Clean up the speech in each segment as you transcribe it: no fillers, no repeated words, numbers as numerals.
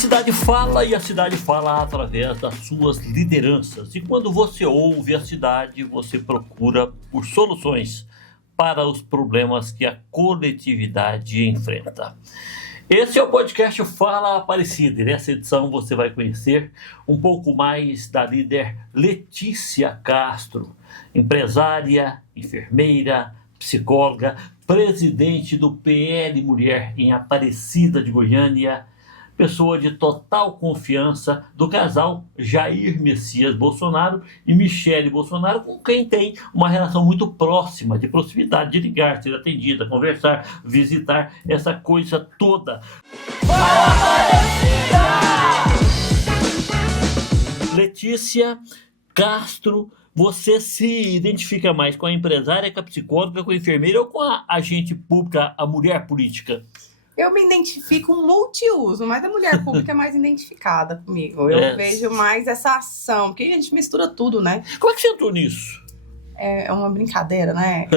cidade fala e a cidade fala através das suas lideranças. E quando você ouve a cidade, você procura por soluções para os problemas que a coletividade enfrenta. Esse é o podcast Fala Aparecida, e nessa edição você vai conhecer um pouco mais da líder Letícia Castro, empresária, enfermeira, psicóloga, presidente do PL Mulher em Aparecida de Goiânia, pessoa de total confiança do casal Jair Messias Bolsonaro e Michele Bolsonaro, com quem tem uma relação muito próxima, de proximidade, de ligar, ser atendida, conversar, visitar, essa coisa toda. Letícia Castro, você se identifica mais com a empresária, com a psicóloga, com a enfermeira ou com a agente pública, a mulher política? Eu me identifico multiuso, mas a mulher pública é mais identificada comigo. Eu vejo mais essa ação, porque a gente mistura tudo, né? Como é que você entrou nisso? É uma brincadeira, né?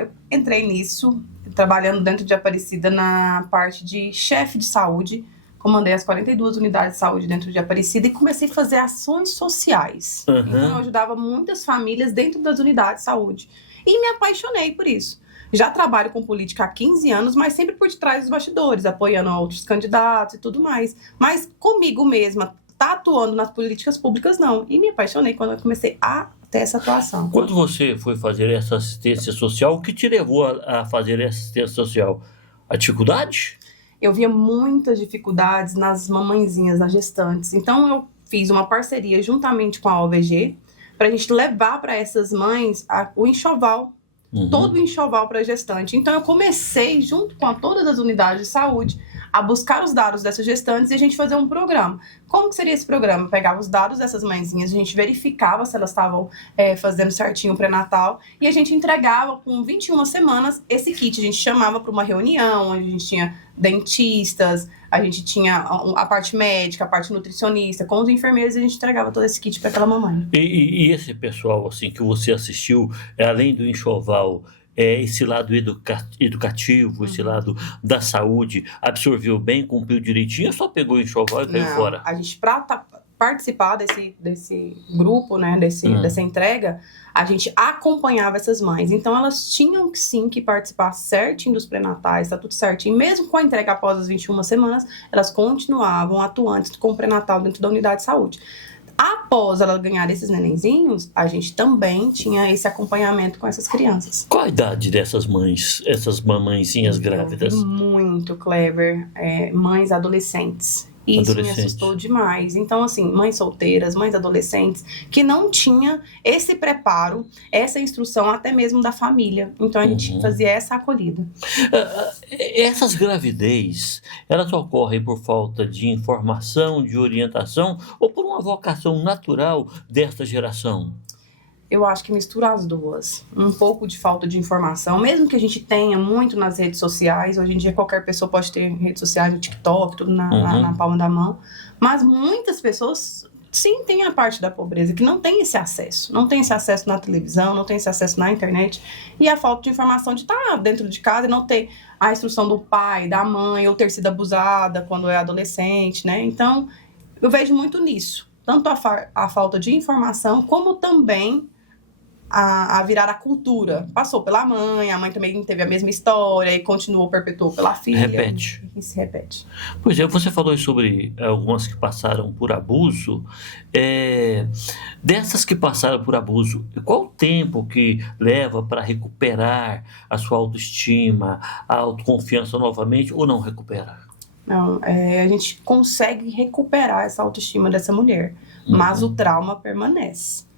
Eu entrei nisso, trabalhando dentro de Aparecida na parte de chefe de saúde. Comandei as 42 unidades de saúde dentro de Aparecida e comecei a fazer ações sociais. Então, eu ajudava muitas famílias dentro das unidades de saúde. E me apaixonei por isso. Já trabalho com política há 15 anos, mas sempre por detrás dos bastidores, apoiando outros candidatos e tudo mais. Mas comigo mesma, tá atuando nas políticas públicas, não. E me apaixonei quando eu comecei a ter essa atuação. Quando você foi fazer essa assistência social, o que te levou a fazer essa assistência social? A dificuldade? Eu via muitas dificuldades nas mamãezinhas, nas gestantes. Então, eu fiz uma parceria juntamente com a OVG para a gente levar para essas mães o enxoval. Todo o enxoval para gestante. Então, eu comecei, junto com todas as unidades de saúde, a buscar os dados dessas gestantes e a gente fazer um programa. Como que seria esse programa? Eu pegava os dados dessas mãezinhas, a gente verificava se elas estavam fazendo certinho o pré-natal e a gente entregava com 21 semanas esse kit. A gente chamava para uma reunião, onde a gente tinha dentistas, a gente tinha a parte médica, a parte nutricionista, com os enfermeiros, e a gente entregava todo esse kit para aquela mamãe. E esse pessoal assim que você assistiu, além do enxoval, esse lado educativo, esse lado da saúde, absorveu bem, cumpriu direitinho, ou só pegou o enxoval e caiu fora? A gente, para participar desse grupo, né, dessa entrega, a gente acompanhava essas mães. Então, elas tinham sim que participar certinho dos pré-natais, tá tudo certinho. Mesmo com a entrega após as 21 semanas, elas continuavam atuantes com o pré-natal dentro da unidade de saúde. Após ela ganhar esses nenenzinhos, a gente também tinha esse acompanhamento com essas crianças. Qual a idade dessas mães, essas mamãezinhas grávidas? Muito, Clever. Mães adolescentes. Isso me assustou demais. Então, assim, mães solteiras, mães adolescentes, que não tinha esse preparo, essa instrução até mesmo da família. Então, a gente fazia essa acolhida. Essas gravidez, elas ocorrem por falta de informação, de orientação, ou por uma vocação natural desta geração? Eu acho que mistura as duas. Um pouco de falta de informação, mesmo que a gente tenha muito nas redes sociais. Hoje em dia qualquer pessoa pode ter redes sociais, no TikTok, tudo na palma da mão. Mas muitas pessoas, sim, têm a parte da pobreza, que não tem esse acesso. Não tem esse acesso na televisão, não tem esse acesso na internet. E a falta de informação de estar dentro de casa e não ter a instrução do pai, da mãe, ou ter sido abusada quando é adolescente, né? Então, eu vejo muito nisso. Tanto a falta de informação, como também a virar a cultura. Passou pela mãe, a mãe também teve a mesma história e continuou, perpetuou pela filha. Repete. E se repete. Pois é, você falou sobre algumas que passaram por abuso. Dessas que passaram por abuso, qual o tempo que leva para recuperar a sua autoestima, a autoconfiança novamente, ou não recupera? Não, a gente consegue recuperar essa autoestima dessa mulher, mas o trauma permanece.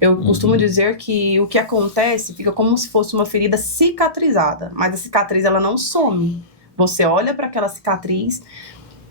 Eu costumo dizer que o que acontece fica como se fosse uma ferida cicatrizada, mas a cicatriz ela não some. Você olha para aquela cicatriz,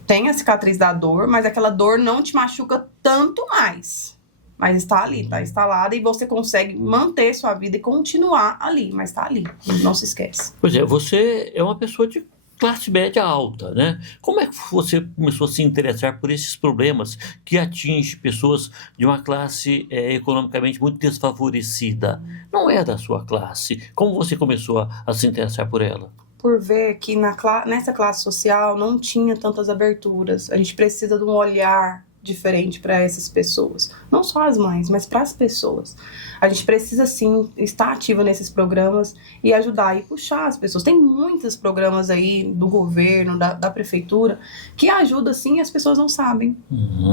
tem a cicatriz da dor, mas aquela dor não te machuca tanto mais. Mas está ali, está instalada e você consegue manter sua vida e continuar ali, mas está ali, não se esquece. Pois é, você é uma pessoa de classe média alta, né? Como é que você começou a se interessar por esses problemas que atingem pessoas de uma classe economicamente muito desfavorecida? Não é da sua classe. Como você começou a se interessar por ela? por ver que nessa classe social não tinha tantas aberturas. A gente precisa de um olhar diferente para essas pessoas. Não só as mães, mas para as pessoas. A gente precisa, sim, estar ativa nesses programas e ajudar e puxar as pessoas. Tem muitos programas aí do governo, da prefeitura, que ajudam, sim, e as pessoas não sabem.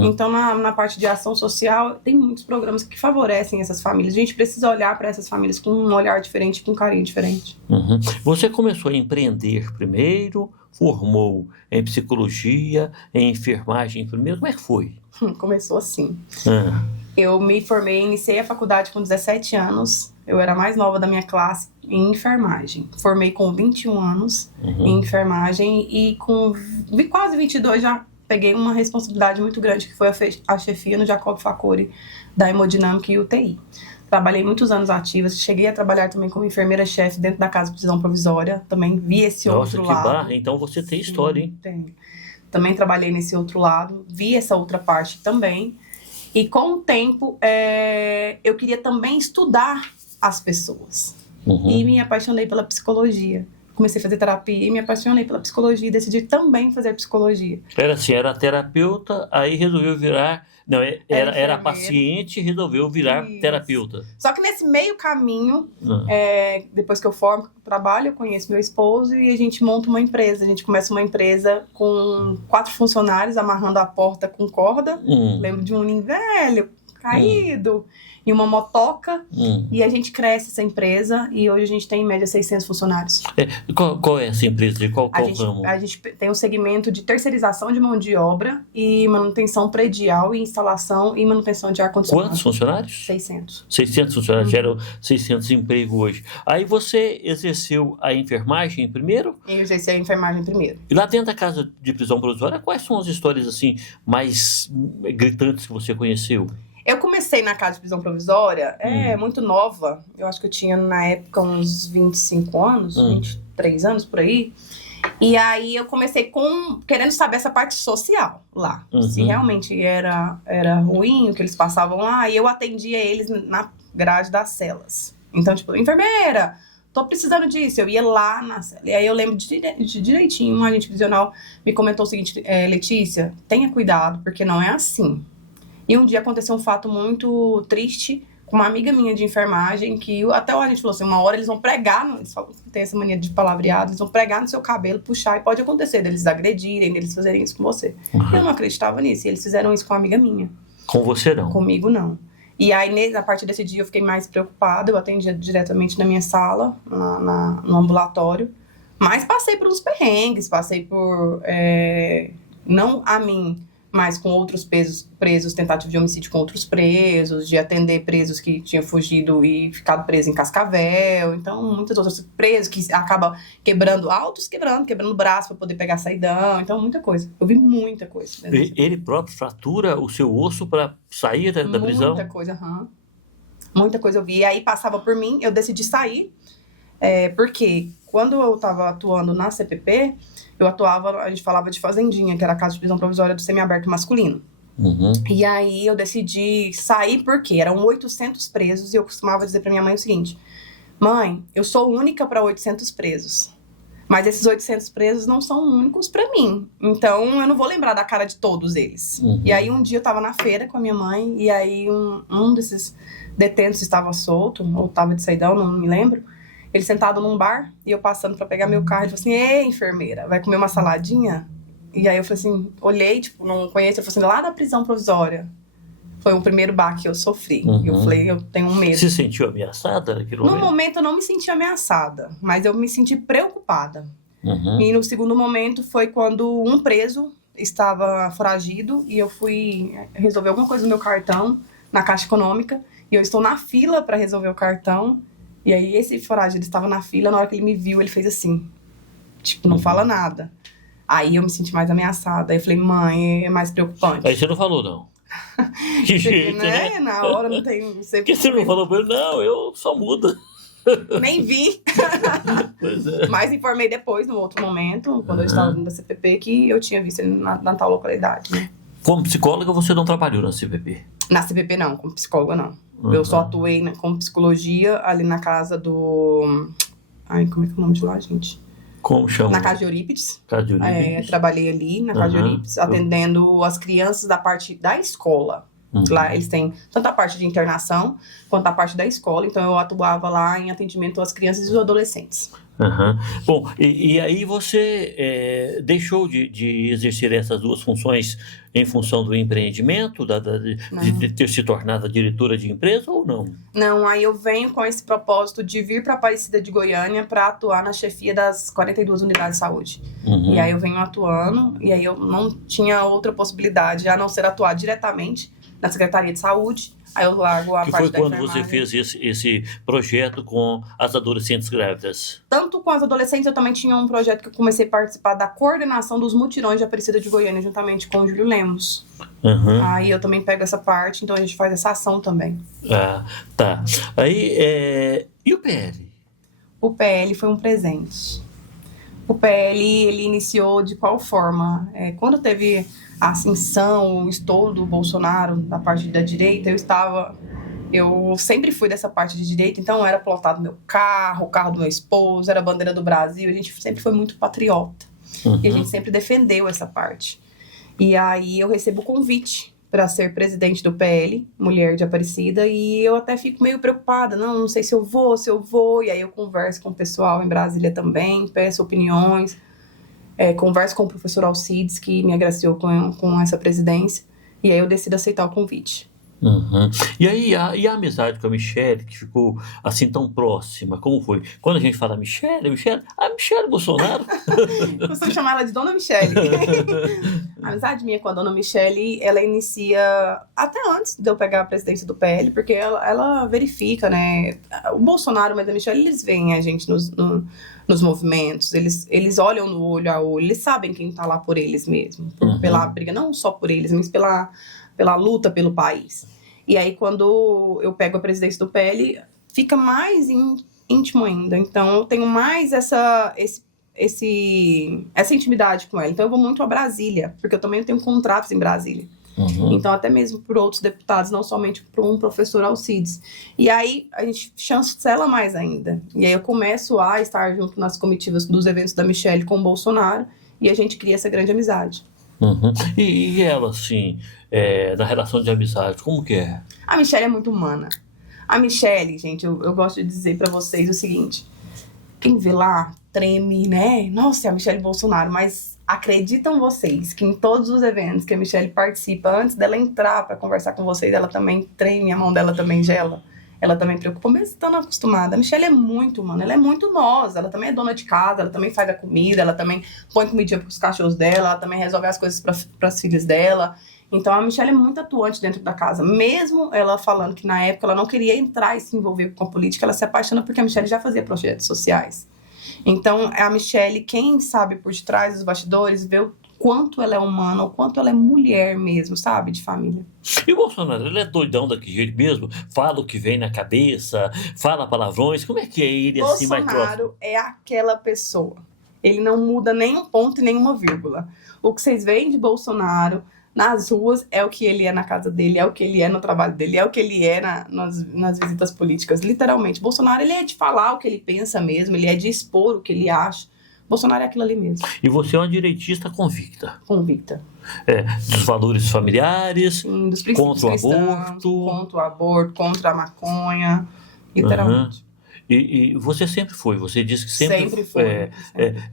Então, na parte de ação social, tem muitos programas que favorecem essas famílias. A gente precisa olhar para essas famílias com um olhar diferente, com um carinho diferente. Você começou a empreender primeiro, formou em psicologia, em enfermagem primeiro, como é que foi? Começou assim. Eu me formei, iniciei a faculdade com 17 anos. Eu era a mais nova da minha classe em enfermagem. Formei com 21 anos em enfermagem e com quase 22 já peguei uma responsabilidade muito grande, que foi a chefia no Jacob Facuri da hemodinâmica e UTI. Trabalhei muitos anos ativos, cheguei a trabalhar também como enfermeira-chefe dentro da casa de prisão provisória, também vi esse outro lado. Nossa, que barra, então você tem história, hein? Tenho. Também trabalhei nesse outro lado, vi essa outra parte também, e com o tempo eu queria também estudar as pessoas, e me apaixonei pela psicologia. Comecei a fazer terapia e me apaixonei pela psicologia e decidi também fazer psicologia. Era assim, era terapeuta, aí resolveu virar... Não, era paciente e resolveu virar terapeuta. Só que nesse meio caminho, depois que eu formo o trabalho, eu conheço meu esposo e a gente monta uma empresa. A gente começa uma empresa com 4 funcionários, amarrando a porta com corda. Lembro de um ninho velho, caído, e uma motoca. E a gente cresce essa empresa e hoje a gente tem em média 600 funcionários. Qual é essa empresa? De qual ramo? A gente tem um segmento de terceirização de mão de obra e manutenção predial e instalação e manutenção de ar-condicionado. Quantos funcionários? 600. 600 funcionários, geram 600 empregos hoje. Aí você exerceu a enfermagem primeiro? Eu exerci a enfermagem primeiro. E lá dentro da casa de prisão provisória, quais são as histórias assim mais gritantes que você conheceu? Eu comecei na casa de prisão provisória, muito nova. Eu acho que eu tinha, na época, uns 25 anos, 23 anos, por aí. E aí eu comecei querendo saber essa parte social lá. Se realmente era ruim o que eles passavam lá. E eu atendia eles na grade das celas. Então, tipo, enfermeira, tô precisando disso. Eu ia lá na cela. E aí eu lembro direitinho, um agente prisional me comentou o seguinte: Letícia, tenha cuidado, porque não é assim. E um dia aconteceu um fato muito triste com uma amiga minha de enfermagem, que até a gente falou assim, uma hora eles vão pregar, eles falam que tem essa mania de palavreado, eles vão pregar no seu cabelo, puxar, e pode acontecer deles agredirem, deles fazerem isso com você. Eu não acreditava nisso, e eles fizeram isso com uma amiga minha. Com você não? Comigo não. E aí, a partir desse dia, eu fiquei mais preocupada, eu atendia diretamente na minha sala, no ambulatório, mas passei por uns perrengues, passei por, não a mim, mas com outros presos, tentativa de homicídio com outros presos, de atender presos que tinham fugido e ficado presos em Cascavel. Então, muitas outras presos que acabam quebrando o braço para poder pegar saidão. Então, muita coisa. Eu vi muita coisa. Ele próprio fratura o seu osso para sair da prisão? Muita coisa, Muita coisa eu vi. E aí passava por mim, eu decidi sair, porque quando eu estava atuando na CPP, eu atuava, a gente falava de fazendinha, que era a casa de prisão provisória do semiaberto masculino. E aí eu decidi sair porque eram 800 presos e eu costumava dizer pra minha mãe o seguinte: mãe, eu sou única para 800 presos, mas esses 800 presos não são únicos pra mim, então eu não vou lembrar da cara de todos eles. E aí um dia eu tava na feira com a minha mãe e aí um desses detentos estava solto, ou estava de saidão, não me lembro. Ele sentado num bar, e eu passando pra pegar meu carro, ele falou assim: ei, enfermeira, vai comer uma saladinha? E aí eu falei assim, olhei, tipo, não conheço, eu falei assim, lá da prisão provisória. Foi o primeiro baque que eu sofri. Eu falei, eu tenho medo. Se sentiu ameaçada naquele momento? No momento eu não me senti ameaçada, mas eu me senti preocupada. E no segundo momento foi quando um preso estava foragido, e eu fui resolver alguma coisa no meu cartão, na Caixa Econômica, e eu estou na fila pra resolver o cartão. E aí esse foragido estava na fila, na hora que ele me viu, ele fez assim, tipo, não fala nada. Aí eu me senti mais ameaçada, aí eu falei, mãe, é mais preocupante. Aí você não falou, não? Que jeito, né? Na hora não tem... Por que você não falou pra ele? Não, eu só mudo. Nem vi. Pois é. Mas informei depois, no outro momento, quando eu estava dentro da CPP, que eu tinha visto ele na tal localidade, né? Como psicóloga, você não trabalhou na CPP? Na CPP não, como psicóloga não. Eu só atuei como psicologia ali na casa do... Ai, como é que é o nome de lá, gente? Como chama? Na casa de Eurípides. Casa de Eurípides. Trabalhei ali na casa de Eurípides, atendendo as crianças da parte da escola. Lá eles têm tanto a parte de internação quanto a parte da escola, então eu atuava lá em atendimento às crianças e os adolescentes. Bom, e aí você deixou de exercer essas duas funções em função do empreendimento, de ter se tornado a diretora de empresa ou não? Não, aí eu venho com esse propósito de vir para Aparecida de Goiânia para atuar na chefia das 42 unidades de saúde. E aí eu venho atuando, e aí eu não tinha outra possibilidade a não ser atuar diretamente na Secretaria de Saúde. Aí eu largo a parte da enfermagem. Que foi quando você fez esse projeto com as adolescentes grávidas? Tanto com as adolescentes, eu também tinha um projeto que eu comecei a participar da coordenação dos mutirões de Aparecida de Goiânia, juntamente com o Júlio Lemos. Aí eu também pego essa parte, então a gente faz essa ação também. Tá. Aí, e o PL? O PL foi um presente. O PL, ele iniciou de qual forma? Quando teve a ascensão, o estouro do Bolsonaro da parte da direita, eu sempre fui dessa parte de direita, então era plotado meu carro, o carro do meu esposo, era a bandeira do Brasil, a gente sempre foi muito patriota. E a gente sempre defendeu essa parte. E aí eu recebo o convite para ser presidente do PL, mulher de Aparecida, e eu até fico meio preocupada, não sei se eu vou, e aí eu converso com o pessoal em Brasília também, peço opiniões, converso com o professor Alcides, que me agraciou com essa presidência, e aí eu decido aceitar o convite. E aí, e a amizade com a Michelle, que ficou assim tão próxima, como foi? Quando a gente fala Michelle, a Michelle Bolsonaro. Costumo chamar ela de Dona Michelle. A amizade minha com a Dona Michelle, ela inicia até antes de eu pegar a presidência do PL, porque ela verifica, né? O Bolsonaro, mas a Michelle, eles veem a gente nos movimentos, eles olham no olho a olho, eles sabem quem tá lá por eles mesmo, pela briga, não só por eles, mas pela luta pelo país. E aí, quando eu pego a presidência do PL, fica mais íntimo ainda. Então, eu tenho mais essa intimidade com ela. Então, eu vou muito a Brasília, porque eu também tenho contratos em Brasília. Então, até mesmo por outros deputados, não somente por um professor Alcides. E aí, a gente chancela mais ainda. E aí, eu começo a estar junto nas comitivas dos eventos da Michelle com o Bolsonaro, e a gente cria essa grande amizade. E ela, assim, na relação de amizade, como que é? A Michelle é muito humana. A Michelle, gente, eu gosto de dizer pra vocês o seguinte: quem vê lá treme, né? Nossa, é a Michelle Bolsonaro, mas acreditam vocês que em todos os eventos que a Michelle participa, antes dela entrar pra conversar com vocês, ela também treme, a mão dela também gela. Ela também preocupa, mesmo estando acostumada. A Michelle é muito humana, ela é muito nós. Ela também é dona de casa, ela também faz a comida, ela também põe comidinha pros cachorros dela, ela também resolve as coisas pras filhas dela. Então a Michelle é muito atuante dentro da casa. Mesmo ela falando que na época ela não queria entrar e se envolver com a política, ela se apaixona porque a Michelle já fazia projetos sociais. Então a Michelle, quem sabe por detrás dos bastidores, vê o quanto ela é humana, o quanto ela é mulher mesmo, sabe? De família. E o Bolsonaro, ele é doidão daquele jeito mesmo? Fala o que vem na cabeça, fala palavrões, como é que é ele assim mais próximo? Bolsonaro é aquela pessoa. Ele não muda nem um ponto e nem uma vírgula. O que vocês veem de Bolsonaro nas ruas é o que ele é na casa dele, é o que ele é no trabalho dele, é o que ele é nas visitas políticas, literalmente. Bolsonaro, ele é de falar o que ele pensa mesmo, ele é de expor o que ele acha. Bolsonaro é aquilo ali mesmo. E você é uma direitista convicta? Convicta. Dos valores familiares, sim, dos princípios contra o cristãos, aborto. Contra o aborto, contra a maconha, literalmente. E você sempre foi, você disse que sempre foi.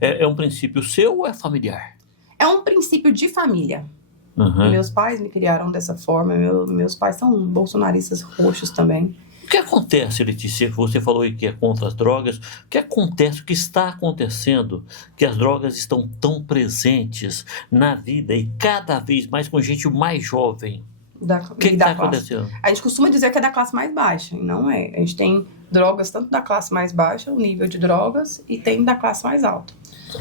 É um princípio seu ou é familiar? É um princípio de família. Meus pais me criaram dessa forma, meus pais são bolsonaristas roxos também. O que acontece, Letícia, você falou aí que é contra as drogas, o que acontece, o que está acontecendo, que as drogas estão tão presentes na vida e cada vez mais com gente mais jovem? O que está acontecendo? A gente costuma dizer que é da classe mais baixa, e não é. A gente tem drogas tanto da classe mais baixa, o nível de drogas, e tem da classe mais alta.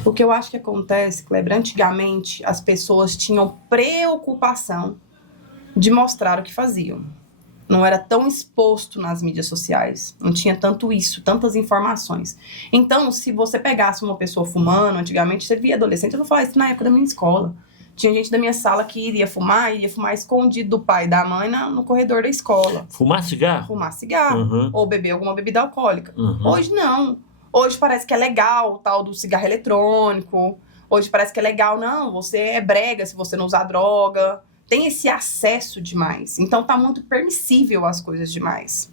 O que eu acho que acontece, Kleber, antigamente as pessoas tinham preocupação de mostrar o que faziam. Não era tão exposto nas mídias sociais, não tinha tanto isso, tantas informações. Então, se você pegasse uma pessoa fumando, antigamente você via adolescente, eu vou falar isso na época da minha escola. Tinha gente da minha sala que iria fumar escondido do pai e da mãe no corredor da escola. Fumar cigarro? Fumar cigarro, ou beber alguma bebida alcoólica. Hoje não. Hoje parece que é legal o tal do cigarro eletrônico. Hoje parece que é legal, não, você é brega se você não usar droga. Tem esse acesso demais. Então tá muito permissível as coisas demais.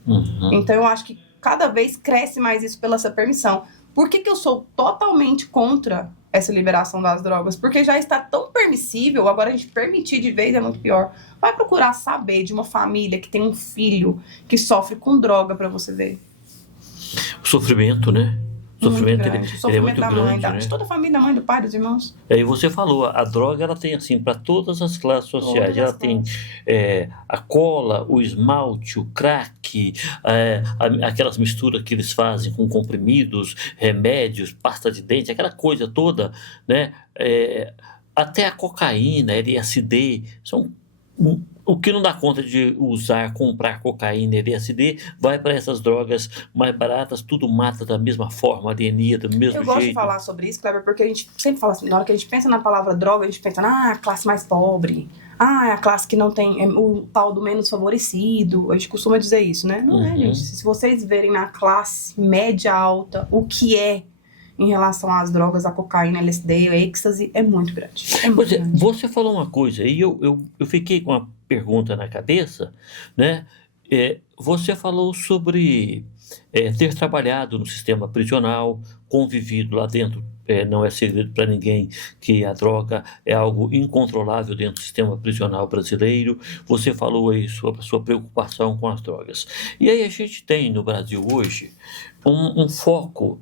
Então eu acho que cada vez cresce mais isso pela essa permissão. Por que eu sou totalmente contra essa liberação das drogas? Porque já está tão permissível, agora a gente permitir de vez é muito pior. Vai procurar saber de uma família que tem um filho que sofre com droga pra você ver. O sofrimento, né? O sofrimento, ele é muito da grande, mãe, né? de toda a família, da mãe, do pai, dos irmãos. E você falou, a droga ela tem assim para todas as classes sociais. Ela tem a cola, o esmalte, o crack, aquelas misturas que eles fazem com comprimidos, remédios, pasta de dente, aquela coisa toda, né? Até a cocaína, LSD, são o que não dá conta de comprar cocaína e LSD, vai para essas drogas mais baratas, tudo mata da mesma forma, anemia, do mesmo jeito. Eu gosto de falar sobre isso, Kleber, porque a gente sempre fala assim, na hora que a gente pensa na palavra droga, a gente pensa a classe mais pobre, é a classe que não tem, o tal do menos favorecido, a gente costuma dizer isso, né? Não é, gente. Se vocês verem na classe média alta, o que é em relação às drogas, a cocaína, LSD, o êxtase, é muito grande. Você falou uma coisa, e eu fiquei com uma pergunta na cabeça, né? Você falou sobre ter trabalhado no sistema prisional, convivido lá dentro. Não é segredo para ninguém que a droga é algo incontrolável dentro do sistema prisional brasileiro. Você falou aí sobre a sua preocupação com as drogas. E aí a gente tem no Brasil hoje um foco...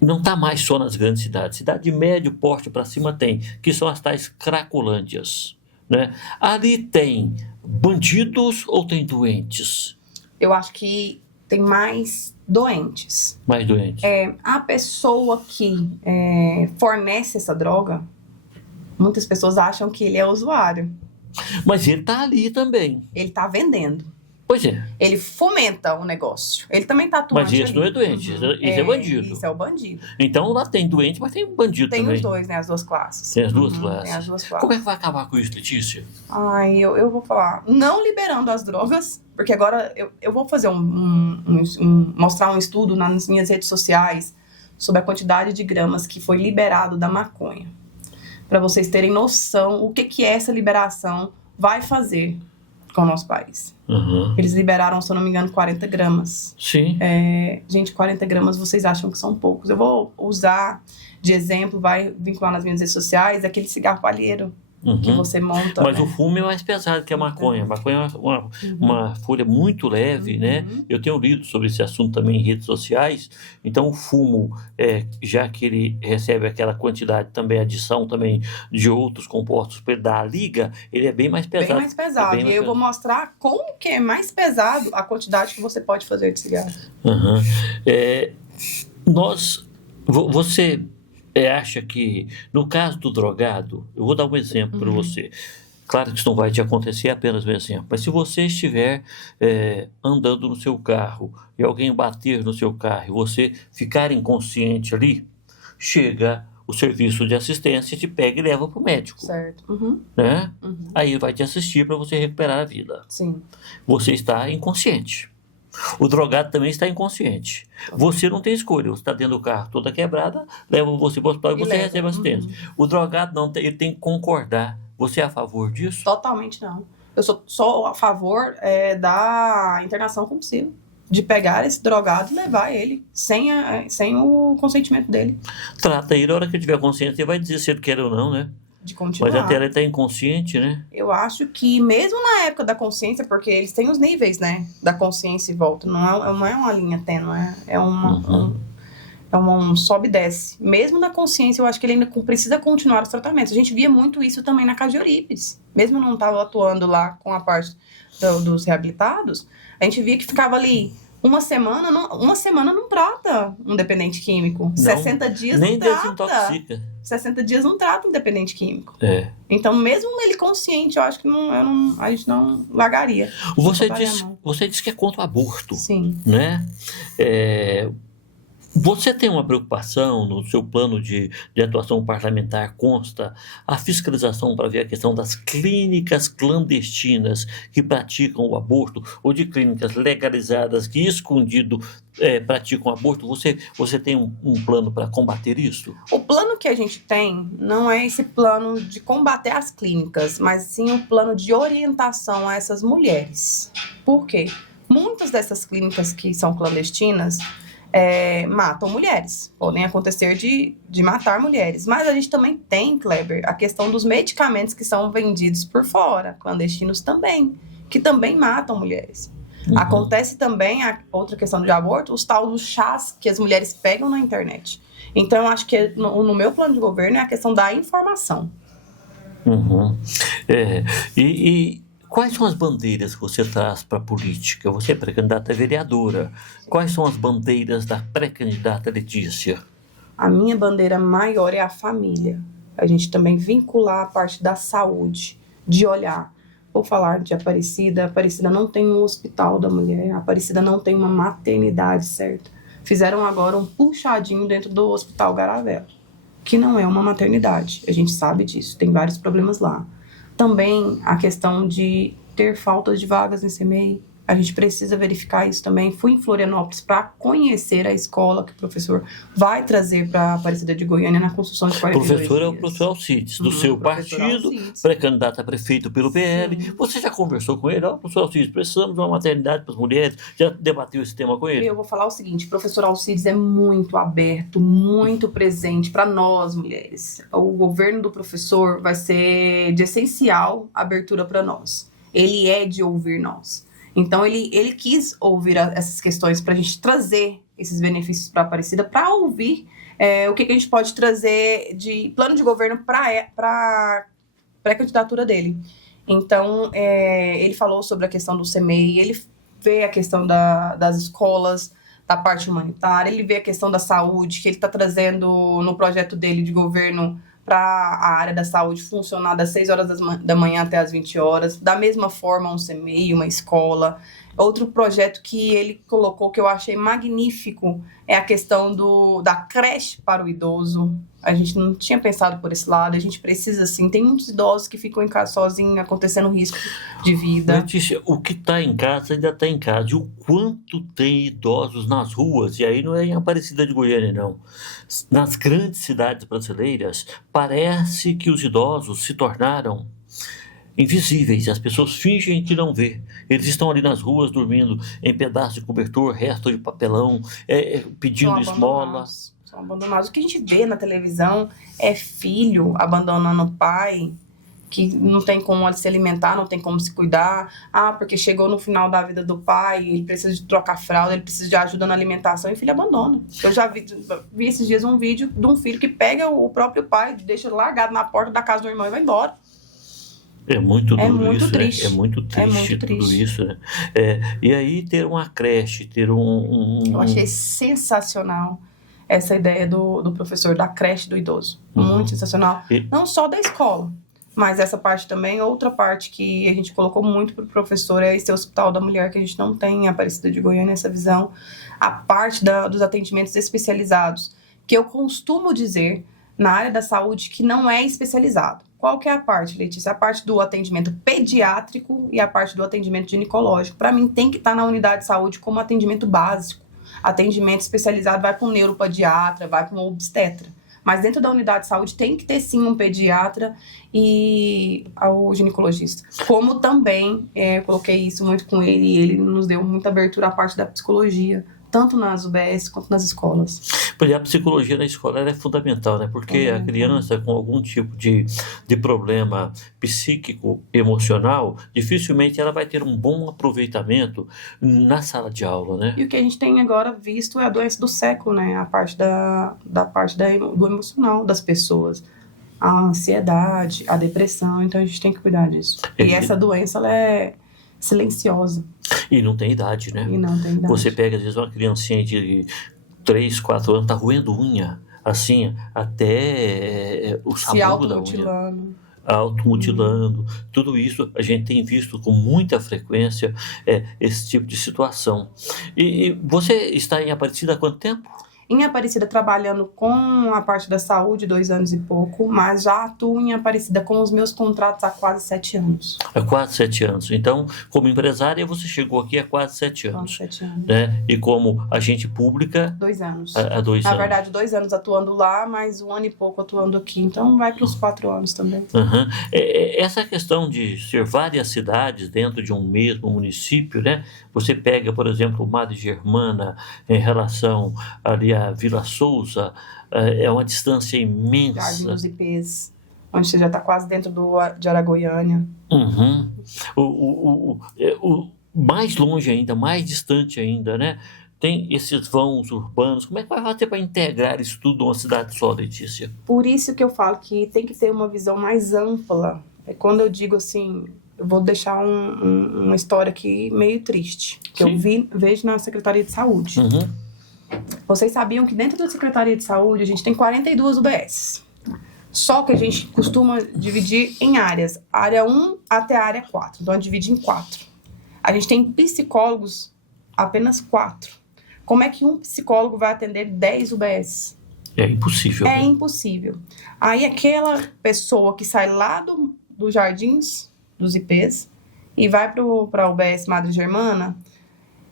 não está mais só nas grandes cidades. Cidade de médio porte para cima tem, que são as tais cracolândias, né? Ali tem bandidos ou tem doentes? Eu acho que tem mais doentes. Mais doentes. A pessoa que fornece essa droga, muitas pessoas acham que ele é usuário. Mas ele está ali também. Ele está vendendo. Pois é. Ele fomenta o negócio. Ele também está atuando. Mas isso não é doente, isso é bandido. Isso é o bandido. Então lá tem doente, mas tem bandido também. Tem os dois, né? As duas classes. Tem as duas classes. Tem as duas classes. Como é que vai acabar com isso, Letícia? Eu vou falar. Não liberando as drogas, porque agora eu vou fazer mostrar um estudo nas minhas redes sociais sobre a quantidade de gramas que foi liberado da maconha. Para vocês terem noção o que essa liberação vai fazer com o nosso país. Eles liberaram, se eu não me engano, 40 gramas. Sim. Gente, 40 gramas vocês acham que são poucos. Eu vou usar de exemplo, vai vincular nas minhas redes sociais, aquele cigarro palheiro que você monta. Mas o fumo é mais pesado que a maconha. A maconha é uma folha muito leve, né? Eu tenho lido sobre esse assunto também em redes sociais. Então o fumo, já que ele recebe aquela quantidade, também adição também de outros compostos para ele dar a liga, ele é bem mais pesado. Bem mais pesado. E eu vou mostrar como que é mais pesado a quantidade que você pode fazer de cigarro. Você acha que, no caso do drogado, eu vou dar um exemplo para você. Claro que isso não vai te acontecer, é apenas um exemplo. Mas se você estiver andando no seu carro e alguém bater no seu carro e você ficar inconsciente ali, chega o serviço de assistência, te pega e leva para o médico. Certo. Né? Aí vai te assistir para você recuperar a vida. Sim. Você está inconsciente. O drogado também está inconsciente. Você não tem escolha. Você está dentro do carro toda quebrada, leva você para o hospital e você recebe assistência. O drogado não, ele tem que concordar. Você é a favor disso? Totalmente não. Eu sou a favor da internação compulsiva. De pegar esse drogado e levar ele sem o consentimento dele. Trata ele, a hora que ele tiver consciência, ele vai dizer se ele quer ou não, né? De continuar. Mas até ele está inconsciente, né? Eu acho que mesmo na época da consciência, porque eles têm os níveis, né? Da consciência e volta. Não é uma linha tênue, é um sobe e desce. Mesmo na consciência, eu acho que ele ainda precisa continuar os tratamentos. A gente via muito isso também na Casa de Eurípides. Mesmo não estava atuando lá com a parte dos reabilitados, a gente via que ficava ali uma semana não trata um dependente químico. Não, 60 dias nem não trata. Desintoxica. 60 dias não trata um dependente químico. Então, mesmo ele consciente, eu acho que a gente não largaria. Você disse que é contra o aborto. Sim. Né? Você tem uma preocupação no seu plano de atuação parlamentar, consta a fiscalização para ver a questão das clínicas clandestinas que praticam o aborto ou de clínicas legalizadas que escondido praticam aborto? Você tem um plano para combater isso? O plano que a gente tem não é esse plano de combater as clínicas, mas sim o plano de orientação a essas mulheres. Por quê? Muitas dessas clínicas que são clandestinas matam mulheres. Podem acontecer de matar mulheres. Mas a gente também tem, Kleber, a questão dos medicamentos que são vendidos por fora, clandestinos também, que também matam mulheres. Uhum. Acontece também a outra questão de aborto, os tal dos chás que as mulheres pegam na internet. Então, eu acho que no meu plano de governo é a questão da informação. Uhum. E quais são as bandeiras que você traz para a política? Você é pré-candidata a vereadora. Quais são as bandeiras da pré-candidata Letícia? A minha bandeira maior é a família. A gente também vincular a parte da saúde, de olhar. Vou falar de Aparecida. Aparecida não tem um hospital da mulher. Aparecida não tem uma maternidade, certo? Fizeram agora um puxadinho dentro do Hospital Garavela, que não é uma maternidade. A gente sabe disso, tem vários problemas lá. Também a questão de ter falta de vagas em CMEI, a gente precisa verificar isso também. Fui em Florianópolis para conhecer a escola que o professor vai trazer para a Aparecida de Goiânia na construção de 42 O professor dias. é o professor Alcides, do seu professor partido, Alcides. pré-candidato a prefeito pelo PL. Sim. Você já conversou com ele? Ó, professor Alcides, precisamos de uma maternidade para as mulheres. Já debateu esse tema com ele? Eu vou falar o seguinte, o professor Alcides é muito aberto, muito presente para nós, mulheres. O governo do professor vai ser de essencial abertura para nós. Ele é de ouvir nós. Então, ele quis ouvir essas questões para a gente trazer esses benefícios para a Aparecida, para ouvir o que a gente pode trazer de plano de governo para a pré-candidatura dele. Então, ele falou sobre a questão do CMEI, ele vê a questão das escolas, da parte humanitária, ele vê a questão da saúde, que ele está trazendo no projeto dele de governo para a área da saúde funcionar das 6 horas da manhã até as 20 horas. Da mesma forma, um CMEI, uma escola. Outro projeto que ele colocou, que eu achei magnífico, é a questão da creche para o idoso. A gente não tinha pensado por esse lado, a gente precisa, sim. Tem muitos idosos que ficam em casa sozinhos, acontecendo risco de vida. Letícia, o que está em casa ainda está em casa. E o quanto tem idosos nas ruas, e aí não é em Aparecida de Goiânia, não. Nas grandes cidades brasileiras, parece que os idosos se tornaram invisíveis, as pessoas fingem que não vê. Eles estão ali nas ruas dormindo em pedaços de cobertor, resto de papelão, pedindo esmola. São abandonados. O que a gente vê na televisão é filho abandonando o pai, que não tem como se alimentar, não tem como se cuidar. Porque chegou no final da vida do pai, ele precisa de trocar fralda, ele precisa de ajuda na alimentação e o filho abandona. Eu já vi esses dias um vídeo de um filho que pega o próprio pai, deixa largado na porta da casa do irmão e vai embora. É muito duro muito isso, triste. né? É muito triste tudo triste. isso, né? E aí ter uma creche, ter Eu achei sensacional essa ideia do professor da creche do idoso. Muito sensacional. Não só da escola, mas essa parte também. Outra parte que a gente colocou muito para o professor é esse hospital da mulher que a gente não tem em Aparecida de Goiânia, essa visão. A parte dos atendimentos especializados, que eu costumo dizer na área da saúde que não é especializado. Qual que é a parte, Letícia? A parte do atendimento pediátrico e a parte do atendimento ginecológico. Para mim, tem que estar na unidade de saúde como atendimento básico. Atendimento especializado vai para um neuropediatra, vai para um obstetra. Mas dentro da unidade de saúde tem que ter, sim, um pediatra e o ginecologista. Como também, eu coloquei isso muito com ele, e ele nos deu muita abertura à parte da psicologia, tanto nas UBS quanto nas escolas. Porque a psicologia na escola ela é fundamental, né? Porque a criança com algum tipo de problema psíquico, emocional, dificilmente ela vai ter um bom aproveitamento na sala de aula, né? E o que a gente tem agora visto é a doença do século, né? A parte do emocional das pessoas. A ansiedade, a depressão, então a gente tem que cuidar disso. E essa doença, ela é silenciosa. E não tem idade, né? E não tem idade. Você pega, às vezes, uma criancinha de 3, 4 anos, tá roendo unha, assim, até o sabugo da unha. Automutilando. Tudo isso a gente tem visto com muita frequência esse tipo de situação. E você está em Aparecida há quanto tempo? em Aparecida trabalhando com a parte da saúde 2 anos e pouco, mas já atuo em Aparecida com os meus contratos há quase 7 anos. Há quase 7 anos. Então, como empresária, você chegou aqui há quase 7 anos. Quase 7 anos. Né? E como agente pública... 2 anos. Há 2 anos. Na verdade, 2 anos atuando lá, mas 1 ano e pouco atuando aqui. Então, vai para os 4 anos também. Uhum. Essa questão de ser várias cidades dentro de um mesmo município, né? Você pega, por exemplo, Madre Germana em relação ali a Vila Souza, é uma distância imensa. Jardim dos Ipês, onde você já está quase dentro de Araguaiânia. Uhum. O mais longe ainda, mais distante ainda, né? Tem esses vãos urbanos. Como é que vai fazer para integrar isso tudo numa cidade só, Letícia? Por isso que eu falo que tem que ter uma visão mais ampla. Quando eu digo assim, eu vou deixar uma história aqui meio triste, que eu vejo na Secretaria de Saúde. Uhum. Vocês sabiam que dentro da Secretaria de Saúde a gente tem 42 UBS. Só que a gente costuma dividir em áreas. Área 1 até a área 4. Então a gente divide em 4. A gente tem psicólogos apenas 4. Como é que um psicólogo vai atender 10 UBS? É impossível. É impossível. Aí aquela pessoa que sai lá dos jardins, dos IPs, e vai para a UBS Madre Germana,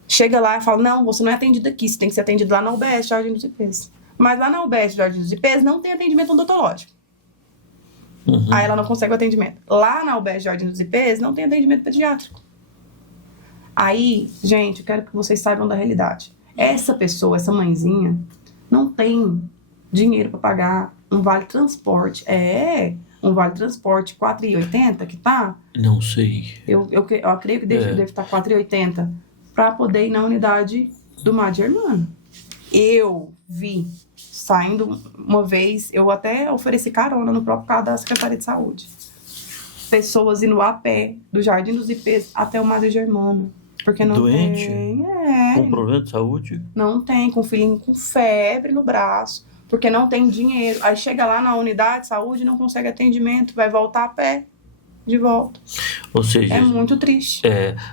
chega lá e fala, não, você não é atendido aqui, você tem que ser atendido lá na UBS Jardim dos IPs. Mas lá na UBS Jardim dos IPs não tem atendimento odontológico. Uhum. Aí ela não consegue o atendimento. Lá na UBS Jardim dos IPs não tem atendimento pediátrico. Aí, gente, eu quero que vocês saibam da realidade. Essa pessoa, essa mãezinha, não tem dinheiro para pagar um vale transporte. Um vale transporte R$4,80 que tá? Não sei. Eu creio que deve estar R$4,80 para poder ir na unidade do Madre Germana. Eu vi saindo uma vez, eu até ofereci carona no próprio carro da Secretaria de Saúde. Pessoas indo a pé do Jardim dos Ipês até o Madre Germana. Porque não Doente? tem. Com problema de saúde? Não tem, com filhinho com febre no braço, porque não tem dinheiro. Aí chega lá na unidade de saúde, não consegue atendimento, vai voltar a pé de volta. Ou seja, é muito triste.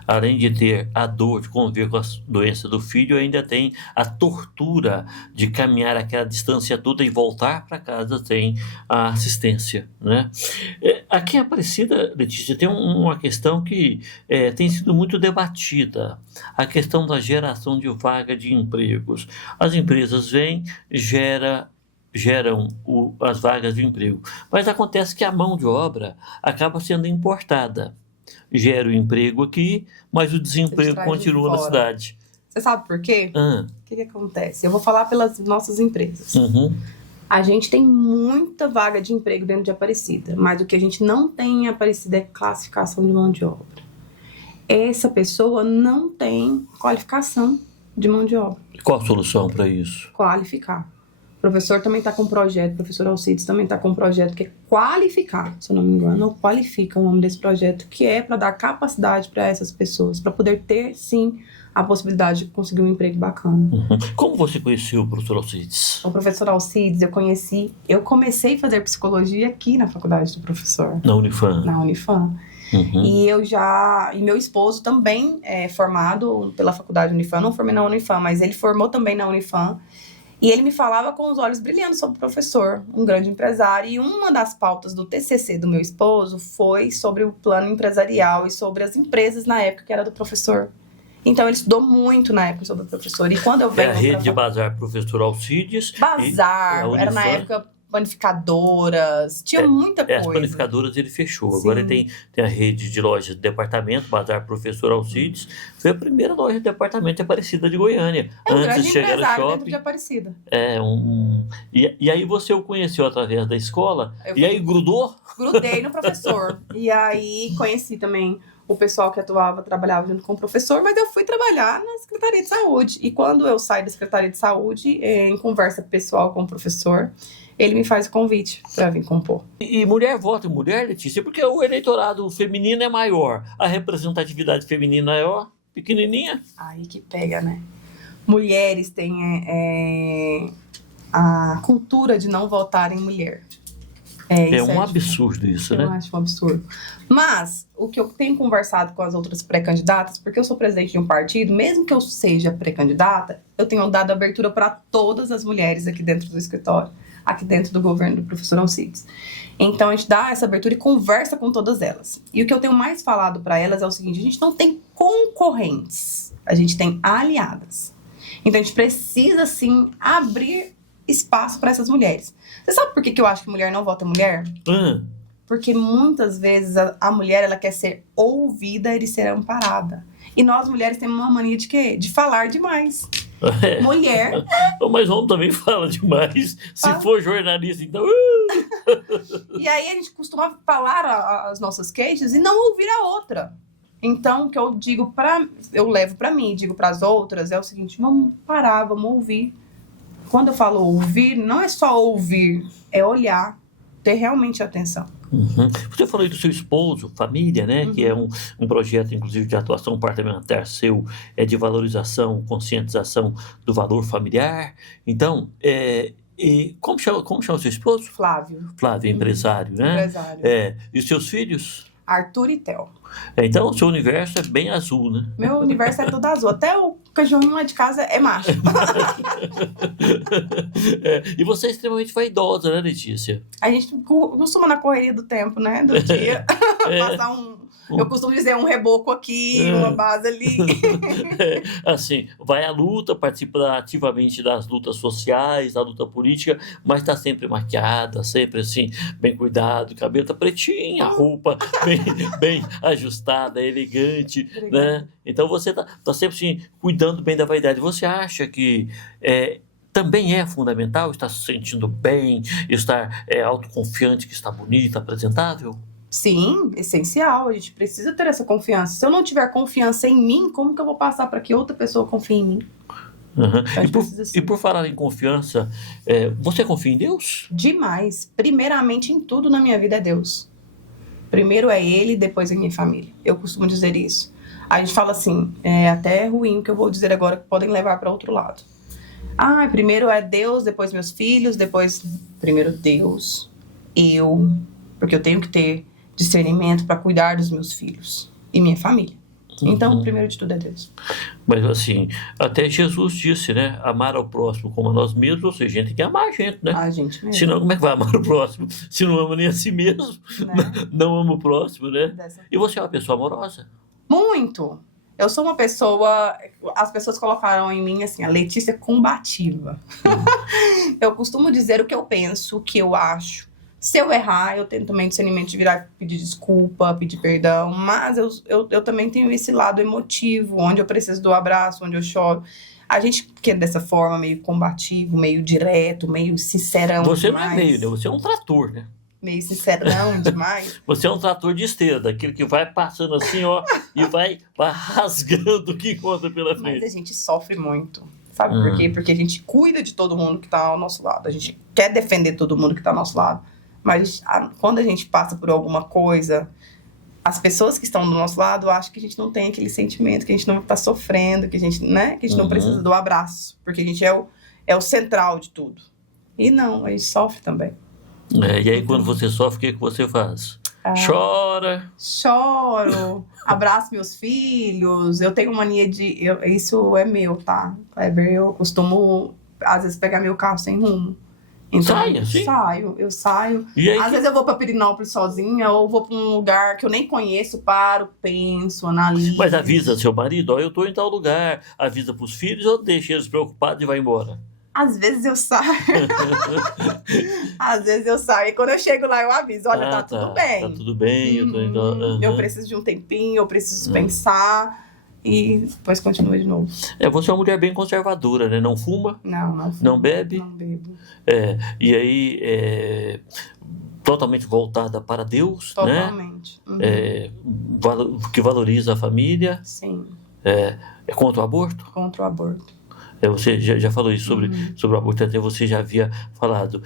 Além de ter a dor de conviver com a doença do filho, ainda tem a tortura de caminhar aquela distância toda e voltar para casa sem a assistência, né? Aqui em Aparecida, Letícia, tem uma questão que tem sido muito debatida, a questão da geração de vaga de empregos. As empresas vêm, geram as vagas de emprego. Mas acontece que a mão de obra acaba sendo importada. Gera o emprego aqui, mas o desemprego continua na cidade. Você sabe por quê? O que acontece? Eu vou falar pelas nossas empresas. Uhum. A gente tem muita vaga de emprego dentro de Aparecida, mas o que a gente não tem em Aparecida é classificação de mão de obra. Essa pessoa não tem qualificação de mão de obra. Qual a solução para isso? Qualificar. O professor também está com um projeto, o professor Alcides também está com um projeto que é qualificar, se eu não me engano, qualifica o nome desse projeto, que é para dar capacidade para essas pessoas, para poder ter, sim, a possibilidade de conseguir um emprego bacana. Uhum. Como você conheceu o professor Alcides? O professor Alcides eu comecei a fazer psicologia aqui na faculdade do professor. Na Unifam? Na Unifam. Uhum. E meu esposo também é formado pela faculdade Unifam, não formei na Unifam, mas ele formou também na Unifam. E ele me falava com os olhos brilhando sobre o professor, um grande empresário. E uma das pautas do TCC do meu esposo foi sobre o plano empresarial e sobre as empresas na época que era do professor. Então, ele estudou muito na época sobre o professor. E quando eu venho... a rede de Bazar Professor Alcides. Bazar, era na época... panificadoras, tinha muita coisa. As panificadoras ele fechou. Sim. Agora ele tem a rede de lojas de departamento, Bazar Professor Alcides. Foi a primeira loja de departamento de Aparecida de Goiânia. Antes de chegar no shopping. Dentro de Aparecida. E aí você o conheceu através da escola? E aí grudou? Grudei no professor. E aí conheci também o pessoal que trabalhava junto com o professor, mas eu fui trabalhar na Secretaria de Saúde. E quando eu saí da Secretaria de Saúde, em conversa pessoal com o professor, ele me faz o convite para vir compor. E mulher vota em mulher, Letícia? Porque o eleitorado feminino é maior, a representatividade feminina é maior, pequenininha. Aí que pega, né? Mulheres têm a cultura de não votar em mulher. É isso um absurdo isso, eu né? acho um absurdo. Mas, o que eu tenho conversado com as outras pré-candidatas, porque eu sou presidente de um partido, mesmo que eu seja pré-candidata, eu tenho dado abertura para todas as mulheres aqui dentro do escritório, aqui dentro do governo do professor Alcides. Então, a gente dá essa abertura e conversa com todas elas. E o que eu tenho mais falado para elas é o seguinte: a gente não tem concorrentes, a gente tem aliadas. Então, a gente precisa, sim, abrir espaço para essas mulheres. Você sabe por que eu acho que mulher não vota mulher? Porque muitas vezes a mulher, ela quer ser ouvida e ser amparada. E nós, mulheres, temos uma mania de quê? De falar demais. Mulher... Mas homem também fala demais. Se for jornalista, então... E aí a gente costuma falar as nossas queixas e não ouvir a outra. Então, o que eu digo eu levo para mim e digo para as outras é o seguinte: vamos parar, vamos ouvir. Quando eu falo ouvir, não é só ouvir, é olhar, ter realmente atenção. Uhum. Você falou aí do seu esposo, família, né? Que é um projeto, inclusive, de atuação parlamentar seu, de valorização, conscientização do valor familiar. Então, e como chama o seu esposo? Flávio, empresário, né? Empresário. E os seus filhos? Arthur e Theo. Então, o seu universo é bem azul, né? Meu universo é todo azul. Até o cachorrinho lá de casa é macho. E você é extremamente vaidosa, né, Letícia? A gente costuma na correria do tempo, né? Do dia. Passar eu costumo dizer um reboco aqui, uma base ali. Assim, vai à luta, participa ativamente das lutas sociais, da luta política, mas está sempre maquiada, sempre assim, bem cuidado, cabelo tá pretinho, a roupa bem ajustada, elegante, né? Então você tá sempre assim, cuidando bem da vaidade. Você acha que também é fundamental estar se sentindo bem, estar autoconfiante, que está bonita, apresentável? Sim, essencial. A gente precisa ter essa confiança. Se eu não tiver confiança em mim, como que eu vou passar para que outra pessoa confie em mim? Uhum. E por falar em confiança, você confia em Deus? Demais. Primeiramente em tudo na minha vida é Deus. Primeiro é Ele, depois é minha família. Eu costumo dizer isso. A gente fala assim, é até ruim o que eu vou dizer agora, que podem levar para outro lado. Primeiro é Deus, depois meus filhos, primeiro Deus, porque eu tenho que ter discernimento para cuidar dos meus filhos e minha família. Então, primeiro de tudo é Deus. Mas assim, até Jesus disse, né? Amar ao próximo como a nós mesmos, ou seja, a gente tem que amar a gente, né? A gente mesmo. Senão, como é que vai amar o próximo? Se não ama nem a si mesmo, né? Não ama o próximo, né? E você é uma pessoa amorosa? Muito! Eu sou uma pessoa... As pessoas colocaram em mim, assim, a Letícia combativa. Eu costumo dizer o que eu penso, o que eu acho. Se eu errar, eu tenho também discernimento de virar, pedir desculpa, pedir perdão, mas eu também tenho esse lado emotivo, onde eu preciso do abraço, onde eu choro. A gente que é dessa forma, meio combativo, meio direto, meio sincerão Você demais. Não é meio, né? Você é um trator, né? Meio sincerão demais. Você é um trator de esteira, daquele que vai passando assim, ó, e vai rasgando o que encontra pela frente. Mas a gente sofre muito. Sabe por quê? Porque a gente cuida de todo mundo que tá ao nosso lado. A gente quer defender todo mundo que tá ao nosso lado. Mas quando a gente passa por alguma coisa, as pessoas que estão do nosso lado acham que a gente não tem aquele sentimento, que a gente não está sofrendo, que a gente, né, que a gente não precisa do abraço, porque a gente é o central de tudo. E não, a gente sofre também. E aí quando você sofre, o que você faz? Chora? Choro, abraço meus filhos, eu tenho mania isso é meu, tá, Kleber? Eu costumo, às vezes, pegar meu carro sem rumo. Então, eu saio. Às vezes eu vou pra Pirinópolis sozinha, ou vou pra um lugar que eu nem conheço, paro, penso, analiso. Mas avisa seu marido, ó, eu tô em tal lugar. Avisa pros filhos ou deixa eles preocupados e vai embora? Às vezes eu saio. Às vezes eu saio. E quando eu chego lá, eu aviso, olha, tá tudo bem. Tá tudo bem, eu tô indo... Eu preciso de um tempinho, eu preciso pensar. E depois continua de novo. Você é uma mulher bem conservadora, né? Não fuma? Não fumo. Não bebe? Não bebo. E aí, totalmente voltada para Deus, totalmente, né? Que valoriza a família. Sim. É contra o aborto? Contra o aborto. Você já falou isso sobre o aborto, até você já havia falado.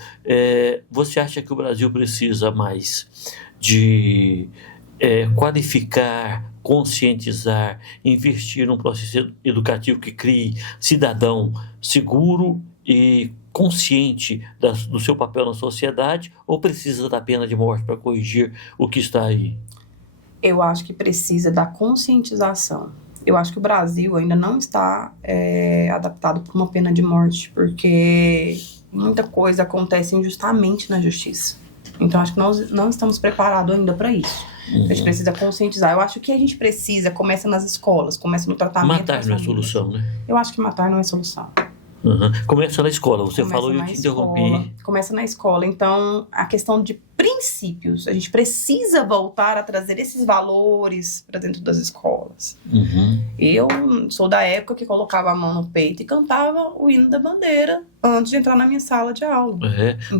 Você acha que o Brasil precisa mais de qualificar, conscientizar, investir num processo educativo que crie cidadão seguro e consciente do seu papel na sociedade ou precisa da pena de morte para corrigir o que está aí? Eu acho que precisa da conscientização. Eu acho que o Brasil ainda não está adaptado para uma pena de morte, porque muita coisa acontece injustamente na justiça. Então, acho que nós não estamos preparados ainda para isso. A gente precisa conscientizar. Eu acho que a gente precisa, começa nas escolas, começa no tratamento. Matar não é solução, né? Eu acho que matar não é solução. Começa na escola, você Começa falou e eu te interrompi. Começa na escola. Então, a questão de princípios, a gente precisa voltar a trazer esses valores para dentro das escolas. Eu sou da época que colocava a mão no peito e cantava o hino da bandeira antes de entrar na minha sala de aula.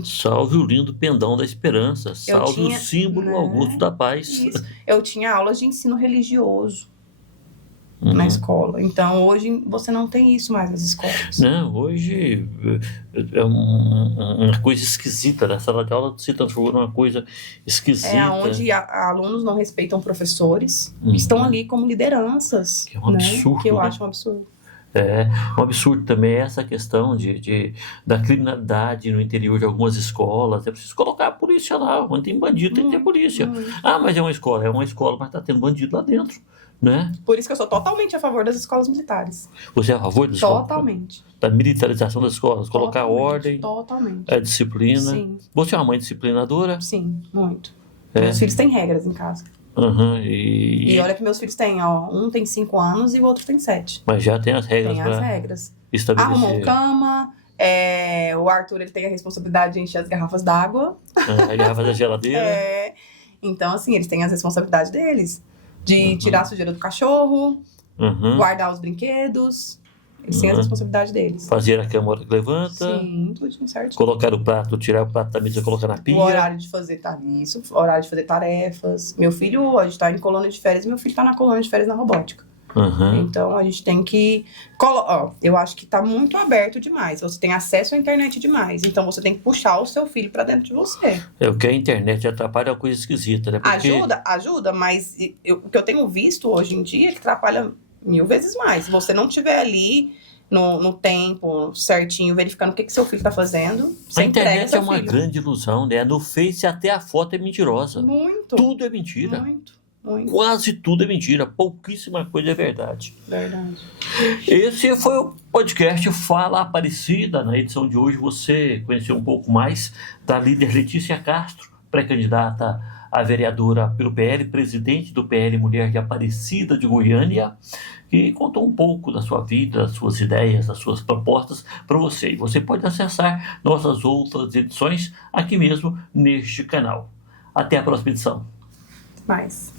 Salve o lindo pendão da esperança, salve o símbolo augusto da paz. Isso. Eu tinha aulas de ensino religioso na escola. Então, hoje, você não tem isso mais nas escolas. Não, hoje é uma coisa esquisita. A sala de aula se transformou numa coisa esquisita. É onde alunos não respeitam professores, que estão ali como lideranças. Que é um absurdo. Que eu acho um absurdo. É um absurdo também essa questão da criminalidade no interior de algumas escolas. É preciso colocar a polícia lá. Onde tem bandido, tem que ter polícia. Mas é uma escola, mas está tendo bandido lá dentro. Né? Por isso que eu sou totalmente a favor das escolas militares. Você é a favor das escolas? Totalmente. Da militarização das escolas? Colocar ordem, totalmente. A disciplina. Sim. Você é uma mãe disciplinadora? Sim, muito. Meus filhos têm regras em casa. E olha que meus filhos têm, um tem 5 anos e o outro tem 7. Mas já tem as regras. Tem as regras. Estabelecer. Arrumam cama. O Arthur, ele tem a responsabilidade de encher as garrafas d'água. A garrafa da geladeira. Então, assim, eles têm as responsabilidades deles. De tirar a sujeira do cachorro, guardar os brinquedos. Eles têm a responsabilidade deles. Fazer a cama hora que levanta. Sim, tudo certo. Colocar o prato, tirar o prato da mesa e colocar na pia. O horário de fazer horário de fazer tarefas. Meu filho, a gente tá em colônia de férias, meu filho tá na colônia de férias na robótica. Então, a gente tem que... eu acho que tá muito aberto demais. Você tem acesso à internet demais. Então, você tem que puxar o seu filho pra dentro de você. O que a internet atrapalha é uma coisa esquisita, né? Porque... Ajuda, mas o que eu tenho visto hoje em dia é que atrapalha 1000 vezes mais. Se você não estiver ali no tempo certinho, verificando o que seu filho tá fazendo, você a internet é uma filho. grande ilusão, né? No Face até a foto é mentirosa. Muito. Tudo é mentira. Muito. Quase tudo é mentira, pouquíssima coisa é verdade. Verdade. Esse foi o podcast Fala Aparecida. Na edição de hoje você conheceu um pouco mais da líder Letícia Castro, pré-candidata a vereadora pelo PL, presidente do PL Mulher de Aparecida de Goiânia, que contou um pouco da sua vida, das suas ideias, das suas propostas para você. E você pode acessar nossas outras edições aqui mesmo neste canal. Até a próxima edição. Mais.